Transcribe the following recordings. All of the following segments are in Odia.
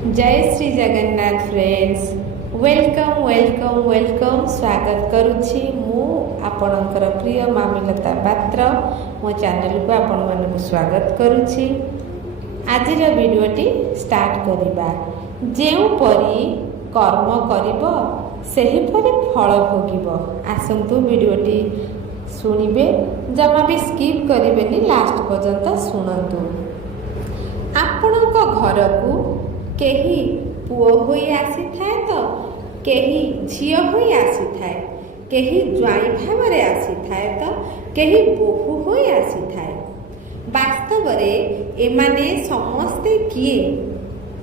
जय Shri Jagannath friends welcome welcome welcome स्वागत करुछि मु आपणकर प्रिय मामिलता पात्र मो चैनल को आपण मानक स्वागत करुछि। आजिर वीडियोटी स्टार्ट करिबा। जेउ परी कर्म करिबो सेही परी फल भोगिबो। आसंतु वीडियोटी सुनिबे, जमा भी स्किप करिबेनी, लास्ट पर्यंत सुनंतु। आपणक घरकू केही पुओ होई आसी थाए तो केही झियो होई आसी थाए, केही ज्वाई भावरे आसी थाए तो केही बोहू होई आसी थाए। वास्तव रे एमाने समस्ते किए?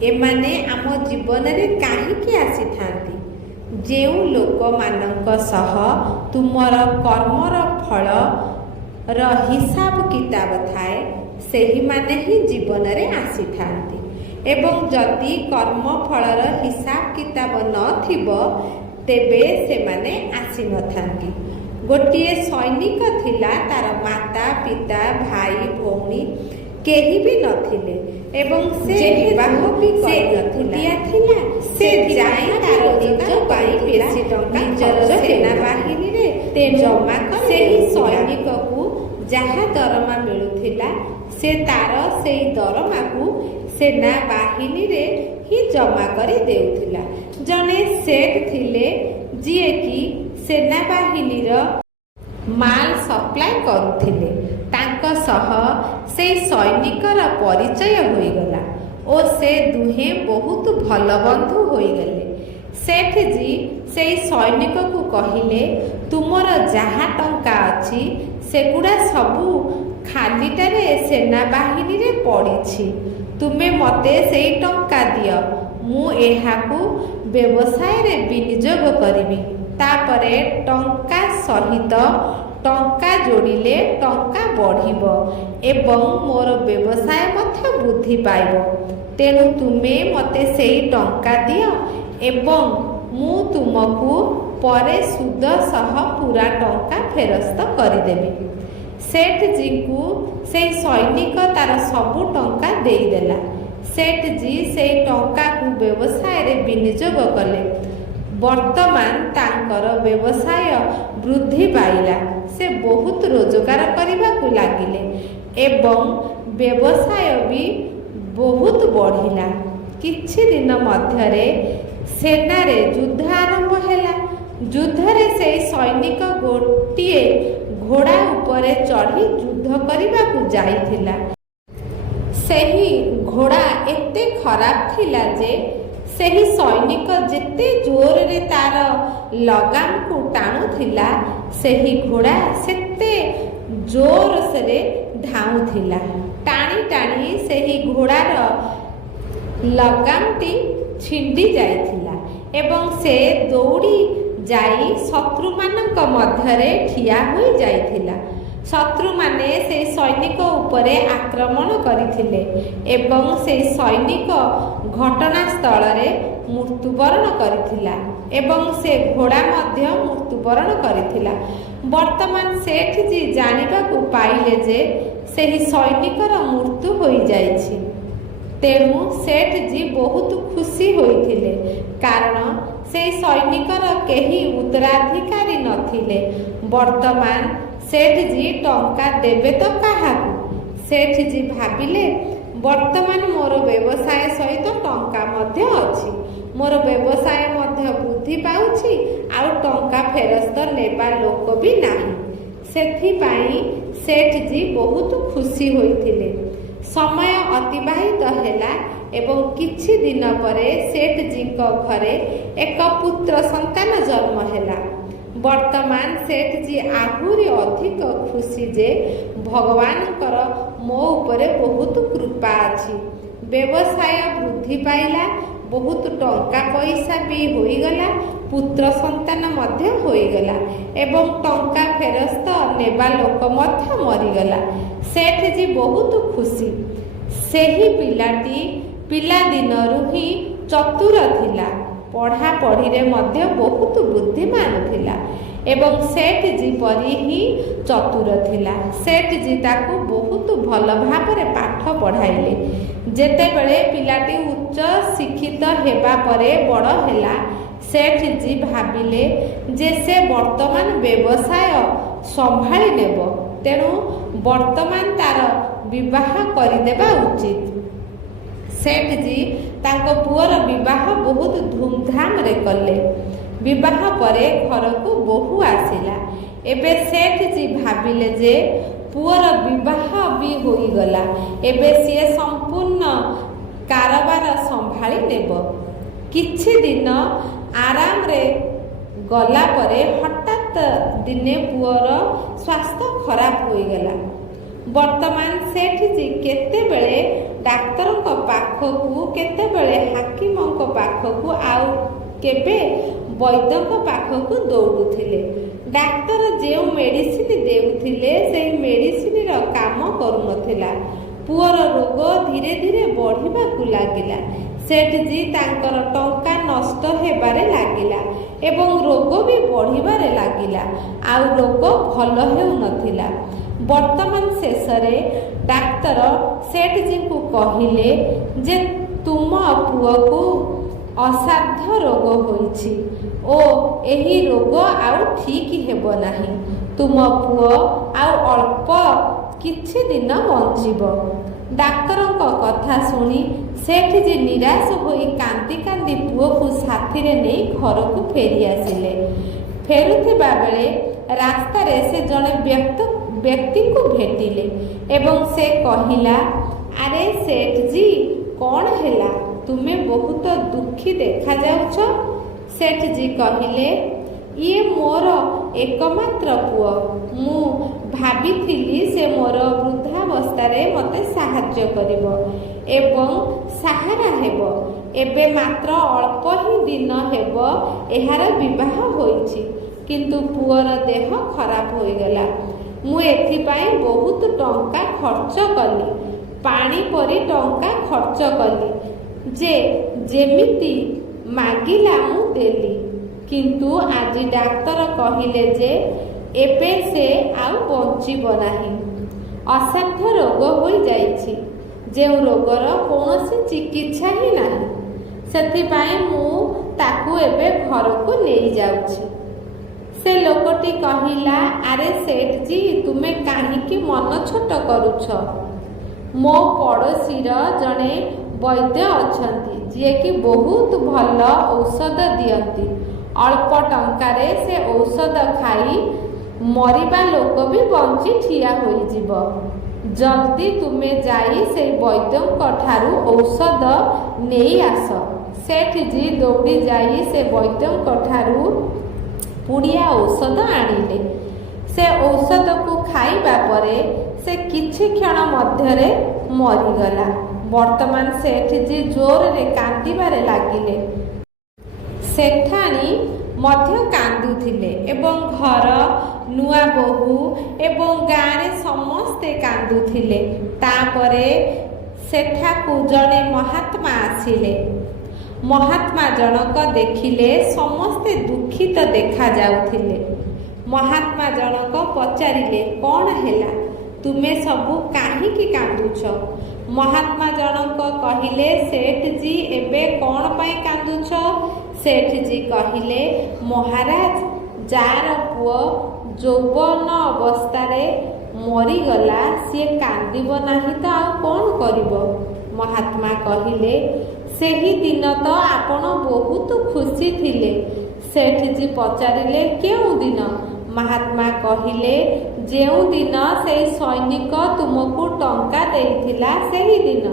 एमाने आम जीवन रे काहीकि आसी थांती? जेउ लोक मानक सह तुमर कर्मर फल र हिसाब किताब थाए सेही माने ही जीवन रे आसी थांती। एवं जदि कर्म फलर हिसाब किताब नथिबो तेबे से माने आसी नथांती। गोटिए सैनिक थिला, तार माता पिता भाई भौणी केही भी नथिले एवं से विवाह भी एकुटिया थिला। से जाई तार निज पाई बेसी टंका निजर सेना बाहिनी रे ते जमा कर सेही सैनिक को जहा दरमा मिलुथिला से तार सेही दरमा को सेना बाहिनी रे ही जमा करी देउथिला। जने सेठ थिले जिए कि सेना बाहिनी रो माल सप्लाई करुथिले। तांको सह से सैनिकर परिचय होईगला ओ से दुहे बहुत भल बंधु होईगले। सेठ जी से सैनिक को कहिले, तुमर जहा टंका अछि सेगुड़ा सबू खालीटारे सेना बाहिनी रे पड़िछि, तुमे मते सेई टंका दियो, मु एहाकू व्यवसाय रे विनियोग करिबी। तापरे टंका सहित टंका जोड़िले टंका बढ़िबो एवं मोर व्यवसाय मध्य वृद्धि पाइबो। तेणु तुमे मते सेई टंका दियो एवं मु तुमकू परे सुद सह पूरा टंका फेरस्त करिदेबी। सेठ जी को से सैनिक तार सबू टंका देदेला। सेठ जी से टंका को व्यवसाय रे विनियोग कले। वर्तमान तांकर व्यवसाय वृद्धि पाइला, से बहुत रोजगार करने को लगिले एवं व्यवसाय भी बहुत बढ़िला। किछि दिन मध्यरे सेना रे युद्ध आरंभ हैला। युद्ध रे से सैनिक गोटिए घोड़ा उपरे चढ़ी युद्ध करने को जाइथिला। सेही घोड़ा एते खराब थिला जे सेही सैनिक जेते जोर रे तार लगाम को टाणुथिला सेही घोड़ा सेते जोर से धाउथिला। टाणी टाणी सेही घोड़ार लगामटी छिंडी जाइथिला एवं से दौड़ी जाई शत्रु मानक मध्यरे ठिया होई जाइथिला। शत्रु माने से सैनिक उपरे आक्रमण करिथिले एवं से सैनिक घटनास्थल रे मृत्युवरण करिथिला एवं से घोड़ा मध्य मृत्युवरण करिथिला। वर्तमान सेठ जी जानिबा को पाइले जे सेही सैनिकर मृत्यु होई जाइछि। तेणु सेठ जी बहुत खुशी होइथिले, कारण से सैनिकर केही उत्तराधिकारी नथिले। वर्तमान सेठ जी टंका देबे तो काहाकू? सेठ जी भाबिले, वर्तमान मोर व्यवसाय सहित टंका मध्य अछि, मोर व्यवसाय मध्य वृद्धि पाउछि आउ टंका फेरस्त नेबा लोक भी नाही। सेथिपाई सेठ जी बहुत खुशी होइथिले। समय अतिबाहित हैला एवं किछि दिन परे सेठ जी को घरे एक पुत्र संतान जन्म हैला। वर्तमान सेठ जी आहुरी अधिक खुशी जे भगवानकर मो उपरे बहुत कृपा अछि। व्यवसाय वृद्धि पाइला, बहुत टंका पैसा भी होईगला, पुत्र संतान मध्य होईगला एवं टंका फेरस्त नेबा लोक मध्य मरीगला। सेठ जी बहुत खुशी। सेही पिलाटी पिला दिनरु ही चतुर थिला, पढ़ा पढ़ी रे मध्य बहुत बुद्धिमान थिला एवं सेठ जी परी ही चतुर थिला। सेठ जी ताकू बहुत भल भाव पाठ ପଢ଼ାଇଲେ। ଯେତେବେଳେ ପିଲାଟି ଉଚ୍ଚ ଶିକ୍ଷିତ ହେବା ପରେ ବଡ଼ ହେଲା, ସେଠଜୀ ଭାବିଲେ ଯେ ସେ ବର୍ତ୍ତମାନ ବ୍ୟବସାୟ ସମ୍ଭାଳି ନେବ, ତେଣୁ ବର୍ତ୍ତମାନ ତାର ବିବାହ କରିଦେବା ଉଚିତ। ସେଠଜୀ ତାଙ୍କ ପୁଅର ବିବାହ ବହୁତ ଧୁମଧାମରେ କଲେ। ବିବାହ ପରେ ଘରକୁ ବୋହୂ ଆସିଲା। ଏବେ ସେଠଜୀ ଭାବିଲେ ଯେ ପୁଅର ବିବାହ ବି ହୋଇଗଲା, ଏବେ ସିଏ ସମ୍ପୂର୍ଣ୍ଣ କାରବାର ସମ୍ଭାଳି ନେବ। କିଛି ଦିନ ଆରାମରେ ଗଲା ପରେ ହଠାତ୍ ଦିନେ ପୁଅର ସ୍ୱାସ୍ଥ୍ୟ ଖରାପ ହୋଇଗଲା। ବର୍ତ୍ତମାନ ସେଠଜୀ କେତେବେଳେ ଡାକ୍ତରଙ୍କ ପାଖକୁ, କେତେବେଳେ ହାକିମଙ୍କ ପାଖକୁ, ଆଉ କେବେ ବୈଦ୍ୟଙ୍କ ପାଖକୁ ଦୌଡ଼ୁଥିଲେ। ଡାକ୍ତର ଯେଉଁ ମେଡ଼ିସିନ ଦେଉଥିଲେ ସେହି ମେଡ଼ିସିନର କାମ କରୁନଥିଲା। ପୁଅର ରୋଗ ଧୀରେ ଧୀରେ ବଢ଼ିବାକୁ ଲାଗିଲା। ସେଠଜୀ ତାଙ୍କର ଟଙ୍କା ନଷ୍ଟ ହେବାରେ ଲାଗିଲା ଏବଂ ରୋଗ ବି ବଢ଼ିବାରେ ଲାଗିଲା, ଆଉ ରୋଗ ଭଲ ହେଉନଥିଲା। ବର୍ତ୍ତମାନ ଶେଷରେ ଡାକ୍ତର ସେଠଜୀଙ୍କୁ କହିଲେ ଯେ ତୁମ ପୁଅକୁ ଅସାଧ୍ୟ ରୋଗ ହୋଇଛି ଓ ଏହି ରୋଗ ଆଉ ଠିକ୍ ହେବ ନାହିଁ। ତୁମ ପୁଅ ଆଉ ଅଳ୍ପ କିଛି ଦିନ ବଞ୍ଚିବ। ଡାକ୍ତରଙ୍କ କଥା ଶୁଣି ସେଠଜୀ ନିରାଶ ହୋଇ କାନ୍ଦି କାନ୍ଦି ପୁଅକୁ ସାଥିରେ ନେଇ ଘରକୁ ଫେରି ଆସିଲେ। ଫେରୁଥିବା ବେଳେ ରାସ୍ତାରେ ସେ ଜଣେ ବ୍ୟକ୍ତିଙ୍କୁ ଭେଟିଲେ ଏବଂ ସେ କହିଲା, ଆରେ ସେଠଜୀ, କ'ଣ ହେଲା? ତୁମେ ବହୁତ ଦୁଃଖୀ ଦେଖାଯାଉଛ। ସେଠଜୀ କହିଲେ, ଇଏ ମୋର ଏକମାତ୍ର ପୁଅ। ମୁଁ ଭାବିଥିଲି ସେ ମୋର ବୃଦ୍ଧାବସ୍ଥାରେ ମୋତେ ସାହାଯ୍ୟ କରିବ ଏବଂ ସାହାରା ହେବ। ଏବେ ମାତ୍ର ଅଳ୍ପ ହିଁ ଦିନ ହେବ ଏହାର ବିବାହ ହୋଇଛି, କିନ୍ତୁ ପୁଅର ଦେହ ଖରାପ ହୋଇଗଲା। ମୁଁ ଏଥିପାଇଁ ବହୁତ ଟଙ୍କା ଖର୍ଚ୍ଚ କଲି, ପାଣି ପରି ଟଙ୍କା ଖର୍ଚ୍ଚ କଲି। ଯେମିତି ମାଗିଲା ମୁଁ ଦେଲି, କିନ୍ତୁ ଆଜି ଡାକ୍ତର କହିଲେ ଯେ ଏବେ ସେ ଆଉ ବଞ୍ଚିବ ନାହିଁ। ଅସାଧ୍ୟ ରୋଗ ହୋଇଯାଇଛି, ଯେଉଁ ରୋଗର କୌଣସି ଚିକିତ୍ସା ହିଁ ନାହିଁ। ସେଥିପାଇଁ ମୁଁ ତାକୁ ଏବେ ଘରକୁ ନେଇଯାଉଛି। ସେ ଲୋକଟି କହିଲା, ଆରେ ସେଠଜୀ, ତୁମେ କାହିଁକି ମନ ଛୋଟ କରୁଛ? ମୋ ପଡ଼ୋଶୀର ଜଣେ ବୈଦ୍ୟ ଅଛନ୍ତି, ଯିଏକି ବହୁତ ଭଲ ଔଷଧ ଦିଅନ୍ତି। ଅଳ୍ପ ଟଙ୍କାରେ ସେ ଔଷଧ ଖାଇ ମରିବା ଲୋକ ବି ବଞ୍ଚି ଠିଆ ହୋଇଯିବ। ଜଲ୍ଦି ତୁମେ ଯାଇ ସେହି ବୈଦ୍ୟଙ୍କ ଠାରୁ ଔଷଧ ନେଇ ଆସ। ସେଠଜୀ ଦୌଡ଼ି ଯାଇ ସେ ବୈଦ୍ୟଙ୍କ ଠାରୁ ପୁଡ଼ିଆ ଔଷଧ ଆଣିଲେ। ସେ ଔଷଧକୁ ଖାଇବା ପରେ ସେ କିଛି କ୍ଷଣ ମଧ୍ୟରେ ମରିଗଲା। ବର୍ତ୍ତମାନ ସେଠଜୀ ଜୋରରେ କାନ୍ଦିବାରେ ଲାଗିଲେ। ସେଠାଣୀ ମଧ୍ୟ କାନ୍ଦୁଥିଲେ ଏବଂ ଘର, ନୂଆ ବୋହୂ ଏବଂ ଗାଁରେ ସମସ୍ତେ କାନ୍ଦୁଥିଲେ। ତାପରେ ସେଠାକୁ ଜଣେ ମହାତ୍ମା ଆସିଲେ। ମହାତ୍ମା ଜଣକ ଦେଖିଲେ ସମସ୍ତେ ଦୁଃଖିତ ଦେଖାଯାଉଥିଲେ। ମହାତ୍ମା ଜଣକ ପଚାରିଲେ, କ'ଣ ହେଲା? ତୁମେ ସବୁ କାହିଁକି କାନ୍ଦୁଛ? ମହାତ୍ମା ଜଣକ କହିଲେ, ସେଠଜୀ, ଏବେ କ'ଣ ପାଇଁ କାନ୍ଦୁଛ? ସେଠଜୀ କହିଲେ, ମହାରାଜ, ଯାହାର ପୁଅ ଯୌବନ ଅବସ୍ଥାରେ ମରିଗଲା, ସିଏ କାନ୍ଦିବ ନାହିଁ ତ ଆଉ କ'ଣ କରିବ? ମହାତ୍ମା କହିଲେ, ସେହି ଦିନ ତ ଆପଣ ବହୁତ ଖୁସି ଥିଲେ। ସେଠଜୀ ପଚାରିଲେ, କେଉଁ ଦିନ? ମହାତ୍ମା କହିଲେ, ଯେଉଁଦିନ ସେହି ସୈନିକ ତୁମକୁ ଟଙ୍କା ଦେଇଥିଲା ସେହି ଦିନ।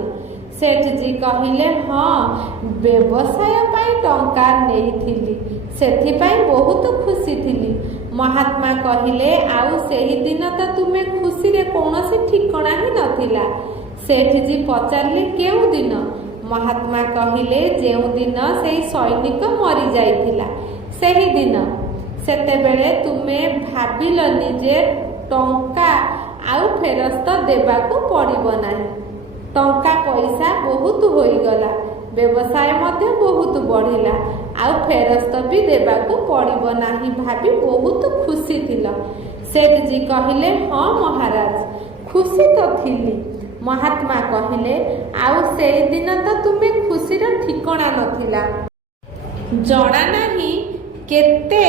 ସେଠଜୀ କହିଲେ, ହଁ, ବ୍ୟବସାୟ ପାଇଁ ଟଙ୍କା ନେଇଥିଲି, ସେଥିପାଇଁ ବହୁତ ଖୁସି ଥିଲି। ମହାତ୍ମା କହିଲେ, ଆଉ ସେହିଦିନ ତ ତୁମେ ଖୁସିରେ କୌଣସି ଠିକଣା ହିଁ ନଥିଲା। ସେଠଜୀ ପଚାରିଲେ, କେଉଁ ଦିନ? ମହାତ୍ମା କହିଲେ, ଯେଉଁଦିନ ସେହି ସୈନିକ ମରିଯାଇଥିଲା ସେହିଦିନ। ସେତେବେଳେ ତୁମେ ଭାବିଲନି ଯେ ଟଙ୍କା ଆଉ ଫେରସ୍ତ ଦେବାକୁ ପଡ଼ିବ ନାହିଁ। ଟଙ୍କା ପଇସା ବହୁତ ହୋଇଗଲା, ବ୍ୟବସାୟ ମଧ୍ୟ ବହୁତ ବଢ଼ିଲା, ଆଉ ଫେରସ୍ତ ବି ଦେବାକୁ ପଡ଼ିବ ନାହିଁ ଭାବି ବହୁତ ଖୁସି ଥିଲ। ସେଠଜୀ କହିଲେ, ହଁ ମହାରାଜ, ଖୁସି ତ ଥିଲି। ମହାତ୍ମା କହିଲେ, ଆଉ ସେଇଦିନ ତ ତୁମେ ଖୁସିର ଠିକଣା ନଥିଲା। ଜଣା ନାହିଁ କେତେ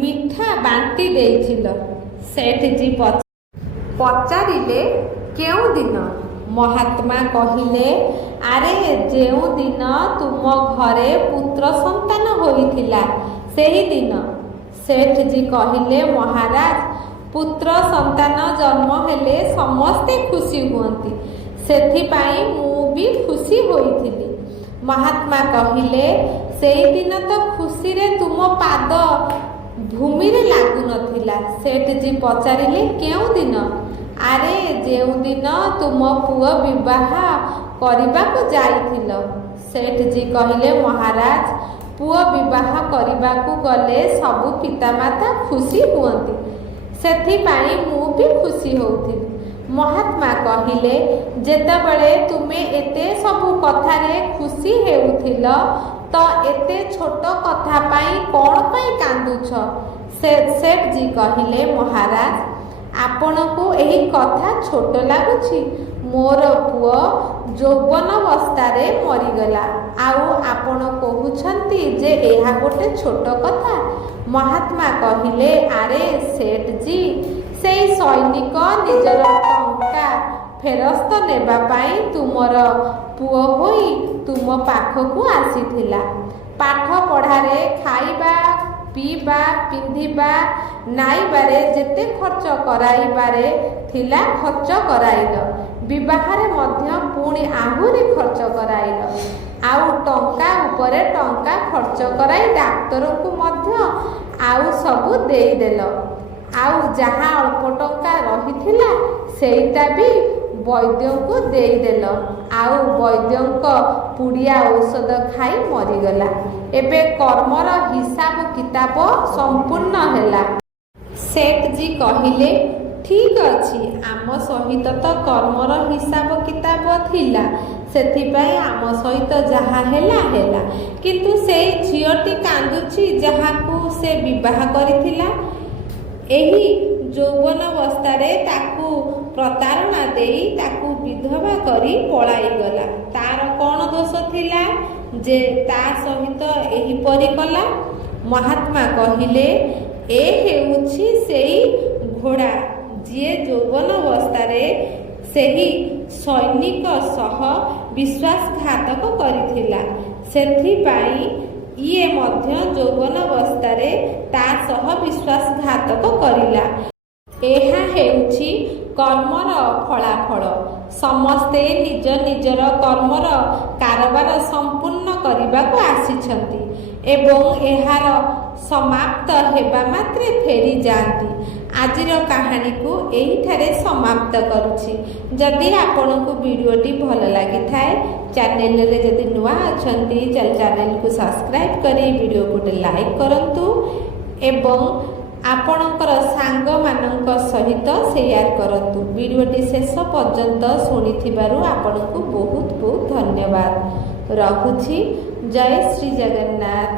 ମିଠା ବାଣ୍ଟି ଦେଇଥିଲ। ସେଠଜୀ ପଚାରିଲେ, କେଉଁଦିନ? ମହାତ୍ମା କହିଲେ, ଆରେ ଯେଉଁଦିନ ତୁମ ଘରେ ପୁତ୍ର ସନ୍ତାନ ହୋଇଥିଲା ସେହିଦିନ। ସେଠଜୀ କହିଲେ, ମହାରାଜ, ପୁତ୍ର ସନ୍ତାନ ଜନ୍ମ ହେଲେ ସମସ୍ତେ ଖୁସି ହୁଅନ୍ତି, ସେଥିପାଇଁ ମୁଁ ବି ଖୁସି ହୋଇଥିଲି। ମହାତ୍ମା କହିଲେ, ସେଇଦିନ ତ ଖୁସିରେ ତୁମ ପାଦ ଭୂମିରେ ଲାଗୁନଥିଲା। ସେଠଜୀ ପଚାରିଲେ, କେଉଁଦିନ? ଆରେ ଯେଉଁଦିନ ତୁମ ପୁଅ ବିବାହ କରିବାକୁ ଯାଇଥିଲ। ସେଠଜୀ କହିଲେ, ମହାରାଜ, ପୁଅ ବିବାହ କରିବାକୁ ଗଲେ ସବୁ ପିତାମାତା ଖୁସି ହୁଅନ୍ତି, ସେଥିପାଇଁ ମୁଁ ବି ଖୁସି ହେଉଥିଲି। ମହାତ୍ମା କହିଲେ, ଯେତେବେଳେ ତୁମେ ଏତେ ସବୁ କଥାରେ ଖୁସି ହେଉଥିଲ ତ ଏତେ ଛୋଟ କଥା ପାଇଁ କ'ଣ ପାଇଁ କାନ୍ଦୁଛ? ସେଠଜୀ କହିଲେ, ମହାରାଜ, ଆପଣଙ୍କୁ ଏହି କଥା ଛୋଟ ଲାଗୁଛି? ମୋର ପୁଅ ଯୌବନାବସ୍ଥାରେ ମରିଗଲା, ଆଉ ଆପଣ କହୁଛନ୍ତି ଯେ ଏହା ଗୋଟେ ଛୋଟ କଥା? ମହାତ୍ମା କହିଲେ, ଆରେ ସେଠଜୀ, ସେଇ ସୈନିକ ନିଜର ଟଙ୍କା ଫେରସ୍ତ ନେବା ପାଇଁ ତୁମର ପୁଅ ହୋଇ ତୁମ ପାଖକୁ ଆସିଥିଲା। ପାଠ ପଢ଼ାରେ, ଖାଇବା ପିଇବା, ପିନ୍ଧିବା, ନାଇବାରେ ଯେତେ ଖର୍ଚ୍ଚ କରାଇବାରେ ଥିଲା ଖର୍ଚ୍ଚ କରାଇଲ, ବିବାହରେ ମଧ୍ୟ ପୁଣି ଆହୁରି ଖର୍ଚ୍ଚ କରାଇଲ, ଆଉ ଟଙ୍କା ଉପରେ ଟଙ୍କା ଖର୍ଚ୍ଚ କରାଇ ଡାକ୍ତରଙ୍କୁ ମଧ୍ୟ ଆଉ ସବୁ ଦେଇଦେଲ, ଆଉ ଯାହା ଅଳ୍ପ ଟଙ୍କା ରହିଥିଲା ସେଇଟା ବି ବୈଦ୍ୟଙ୍କୁ ଦେଇଦେଲ, ଆଉ ବୈଦ୍ୟଙ୍କ ପୁଡ଼ିଆ ଔଷଧ ଖାଇ ମରିଗଲା। ଏବେ କର୍ମର ହିସାବ କିତାବ ସମ୍ପୂର୍ଣ୍ଣ ହେଲା। ସେଠଜୀ କହିଲେ, ଠିକ୍ ଅଛି, ଆମ ସହିତ ତ କର୍ମର ହିସାବ କିତାବ ଥିଲା, ସେଥିପାଇଁ ଆମ ସହିତ ଯାହା ହେଲା ହେଲା, କିନ୍ତୁ ସେଇ ଝିଅଟି କାନ୍ଦୁଛି ଯାହାକୁ ସେ ବିବାହ କରିଥିଲା। ଏହି ଯୌବନାବସ୍ଥାରେ ତାକୁ ପ୍ରତାରଣା ଦେଇ ତାକୁ ବିଧବା କରି ପଳାଇଗଲା। ତାର କ'ଣ ଦୋଷ ଥିଲା ଯେ ତା ସହିତ ଏହିପରି କଲା? ମହାତ୍ମା କହିଲେ, ଏ ହେଉଛି ସେଇ ଘୋଡ଼ା ଯିଏ ଯୌବନାବସ୍ଥାରେ ସେହି ସୈନିକ ସହ ବିଶ୍ୱାସଘାତକ କରିଥିଲା, ସେଥିପାଇଁ ଇଏ ମଧ୍ୟ ଯୌବନାବସ୍ଥାରେ ତା ସହ ବିଶ୍ୱାସଘାତକ କରିଲା। ଏହା ହେଉଛି କର୍ମର ଫଳାଫଳ। ସମସ୍ତେ ନିଜ ନିଜର କର୍ମର କାରବାର ସମ୍ପୂର୍ଣ୍ଣ କରିବାକୁ ଆସିଛନ୍ତି ଏବଂ ଏହାର ସମାପ୍ତ ହେବା ମାତ୍ରେ ଫେରିଯାଆନ୍ତି। ଆଜିର କାହାଣୀକୁ ଏହିଠାରେ ସମାପ୍ତ କରୁଛି। ଯଦି ଆପଣଙ୍କୁ ଭିଡ଼ିଓଟି ଭଲ ଲାଗିଥାଏ, ଚ୍ୟାନେଲରେ ଯଦି ନୂଆ ଅଛନ୍ତି ଚ୍ୟାନେଲକୁ ସବସ୍କ୍ରାଇବ୍ କରି ଭିଡ଼ିଓକୁ ଗୋଟେ ଲାଇକ୍ କରନ୍ତୁ ଏବଂ ଆପଣଙ୍କର ସାଙ୍ଗମାନଙ୍କ ସହିତ ସେୟାର କରନ୍ତୁ। ଭିଡ଼ିଓଟି ଶେଷ ପର୍ଯ୍ୟନ୍ତ ଶୁଣିଥିବାରୁ ଆପଣଙ୍କୁ ବହୁତ ବହୁତ ଧନ୍ୟବାଦ। ରହୁଛି। ଜୟ ଶ୍ରୀ ଜଗନ୍ନାଥ।